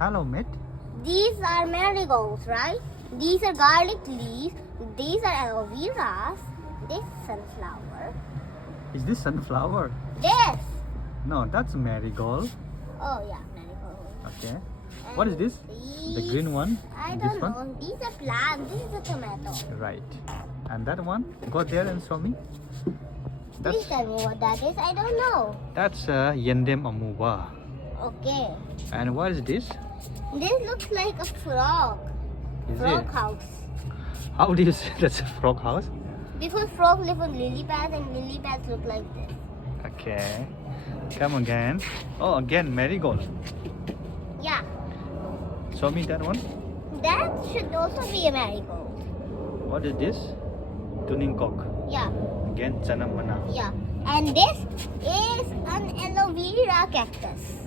Hello, mate. These are marigolds, right? These are garlic leaves. These are aloe veras. This sunflower. Is this sunflower? This. No, that's marigold. Oh yeah, marigold. Okay. What is this? The green one? I This don't know. These are plants. This is a tomato. Right. And that one? Go there and show me. Please tell me what that is. I don't know. That's Yendem amuba. Okay. And what is this? This looks like a frog. Is Frog it? house. How do you say that's a frog house? Because frogs live on lily pads and lily pads look like this. Okay. Come again. Oh, again marigold. Yeah. Show me that one. That should also be a marigold. What is this? Tuning cock. Yeah. Again chanamana. Yeah. And this is an aloe vera cactus.